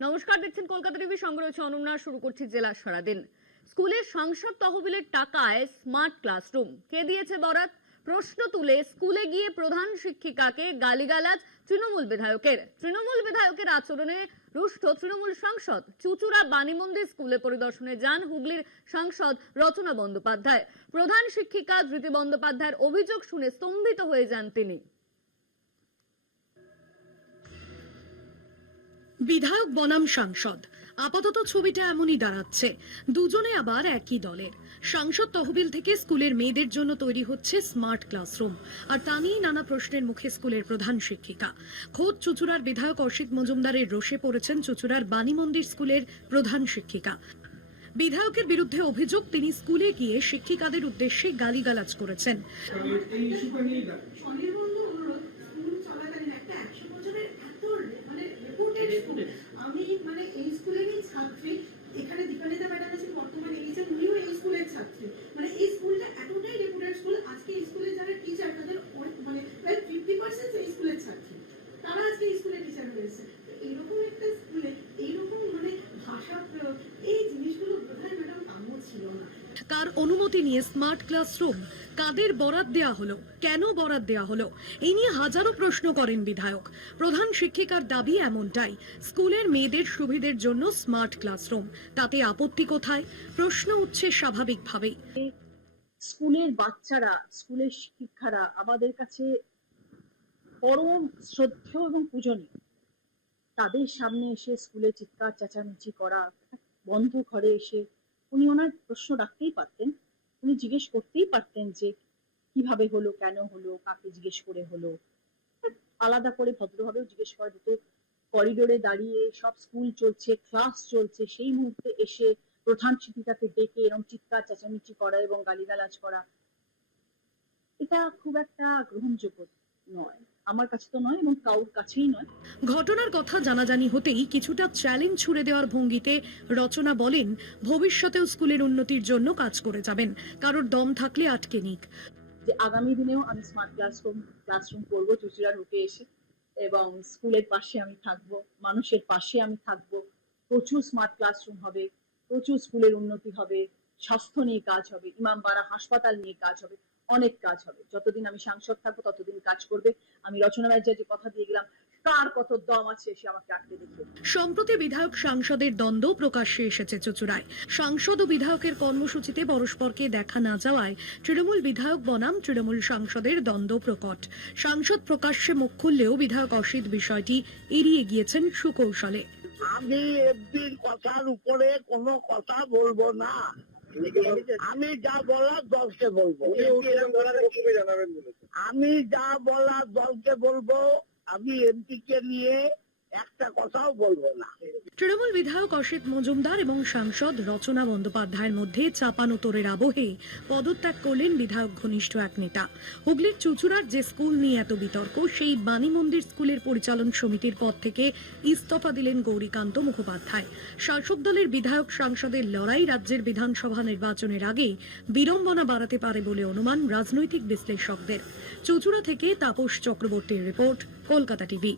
নমস্কার, দেখছেন কলকাতা টিভি। সঙ্গে রয়েছে অনন্যা। শুরু করছি জেলা সারাদিন। স্কুলের সংসদ তহবিলের টাকায় স্মার্ট ক্লাসরুম কে দিয়েছে বরাত? প্রশ্ন তুলে স্কুলে গিয়ে প্রধান শিক্ষিকাকে গালিগালাজ তৃণমূল বিধায়কের আচরণে রুষ্ট তৃণমূল সাংসদ। চুচুড়া বাণীমন্দির স্কুলে পরিদর্শনে যান হুগলির সাংসদ রচনা বন্দ্যোপাধ্যায়। প্রধান শিক্ষিকা ধৃতি বন্দ্যোপাধ্যায়ের অভিযোগ শুনে স্তম্ভিত হয়ে যান তিনি। বিধায়ক বনাম সাংসদ, আপাতত ছবিটা এমনই দাঁড়াচ্ছে। দুজনে আবার একই দলের। সাংসদ তহবিল থেকে স্কুলের মেয়েদের জন্য তৈরি হচ্ছে স্মার্ট ক্লাসরুম, আর তা নিয়েই নানা প্রশ্নের মুখে স্কুলের প্রধান শিক্ষিকা। খোদ চুচুড়ার বিধায়ক অসিত মজুমদারের রোষে পড়েছেন চুচুড়ার বাণীমন্দির স্কুলের প্রধান শিক্ষিকা। বিধায়কের বিরুদ্ধে অভিযোগ, তিনি স্কুলে গিয়ে শিক্ষিকাদের উদ্দেশ্যে গালিগালাজ করেছেন। আমি এই স্কুলেরই ছাত্রী, এখানে দীপালিতা ম্যাডাম আছে, বর্তমানে উনিও এই স্কুলের ছাত্রী। এই স্কুলটা এতটাই রেপুটেড স্কুল, আজকে এই স্কুলে যারা টিচার তাদের প্রায় 50% এই স্কুলের ছাত্রী, তারা আজকে এই স্কুলের টিচার হয়েছে। এইরকম একটা স্কুলে এইরকম ভাষা প্রয়োগ, এই জিনিসগুলো বোধহয় ম্যাডাম কাম্য ছিল না। কার অনুমতি নিয়ে স্মার্ট ক্লাসরুম, কাদের বরাত দেয়া হলো, কেন বরাত দেয়া হলো, এই নিয়ে হাজারো প্রশ্ন করেন বিধায়ক। প্রধান শিক্ষিকার দাবি এমনটাই, স্কুলের মেয়েদের সুবিধের জন্য স্মার্ট ক্লাসরুম, তাতে আপত্তি কোথায়? প্রশ্ন উঠছে স্বাভাবিকভাবেই। স্কুলের বাচ্চারা, স্কুলের শিক্ষারা আমাদের কাছে পরম শ্রদ্ধেয় এবং পূজনীয়। তাদের সামনে এসে স্কুলে চিৎকার চেঁচামেচি করা, বন্ধ ঘরে এসে উনি ওনার প্রশ্ন রাখতেই পারতেন, উনি জিজ্ঞেস করতেই পারতেন যে কিভাবে হলো, কেন হলো, কাকে জিজ্ঞেস করে হলো, আলাদা করে ভদ্রভাবেও জিজ্ঞেস করা যেত। করিডোরে দাঁড়িয়ে সব স্কুল চলছে, ক্লাস চলছে, সেই মুহূর্তে এসে প্রধান শিক্ষিকাকে ডেকে এরকম চিৎকার চেঁচামেচি করা এবং গালিগালাজ করা, এটা খুব একটা গ্রহণযোগ্য নয়, আমার কাছে তো নয় এবং কারোর কাছেই নয়। ঘটনার কথা জানাজানি হতেই কিছুটা চ্যালেঞ্জ ছুড়ে দেওয়ার ভঙ্গিতে রচনা বলেন, ভবিষ্যতেও স্কুলের উন্নতির জন্য কাজ করে যাবেন, কারোর দম থাকলে আটকে নিক। যে আগামী দিনেও আমি স্মার্ট ক্লাসরুম করবো চুচুড়া রুটে এসে, এবং স্কুলের পাশে আমি থাকবো, মানুষের পাশে আমি থাকবো। প্রচুর স্মার্ট ক্লাসরুম হবে, প্রচুর স্কুলের উন্নতি হবে, স্বাস্থ্য নিয়ে কাজ হবে, ইমামবাড়া হাসপাতাল নিয়ে কাজ হবে, অনেক কাজ হবে। যতদিন আমি সাংসদ থাকবো ততদিন কাজ করবে। আমি রচনা ব্যানার্জি যে কথা দিয়ে গেলাম, কার কত দম আছে সে আমাকে আটকে দেখে। সম্প্রতি বিধায়ক সাংসদের দ্বন্দ্ব প্রকাশ্যে এসেছে চুচুড়ায়। সাংসদ ও বিধায়কের কর্মসূচিতে পরস্পরকে দেখা না যাওয়ায় তৃণমূল বিধায়ক বনাম তৃণমূল সাংসদের দ্বন্দ্ব প্রকট। সাংসদ প্রকাশ্যে মুখ খুললেও বিধায়ক অসিত বিষয়টি এড়িয়ে গিয়েছেন সুকৌশলে। আমি এমপির কথার উপরে কোনো কথা বলবো না, আমি যা বলার দলকে বলবো, আমি যা বলার দলকে বলবো, আমি এমপিকে নিয়ে একটা কথাও বলবো না। তৃণমূল বিধায়ক অসিত মজুমদার এবং সাংসদ রচনা বন্দ্যোপাধ্যায়ের মধ্যে চাপানোতরের আবহে পদত্যাগ করলেন বিধায়ক ঘনিষ্ঠ এক নেতা। হুগলির চুচুড়ার যে স্কুল নিয়ে এত বিতর্ক, সেই বাণীমন্দির স্কুলের পরিচালন সমিতির পদ থেকে ইস্তফা দিলেন গৌরীকান্ত মুখোপাধ্যায়। শাসক দলের বিধায়ক সাংসদের লড়াই রাজ্যের বিধানসভা নির্বাচনের আগে বিড়ম্বনা বাড়াতে পারে বলে অনুমান রাজনৈতিক বিশ্লেষকদের। চুচুড়া থেকে তাপস চক্রবর্তীর রিপোর্ট, কলকাতা টিভি।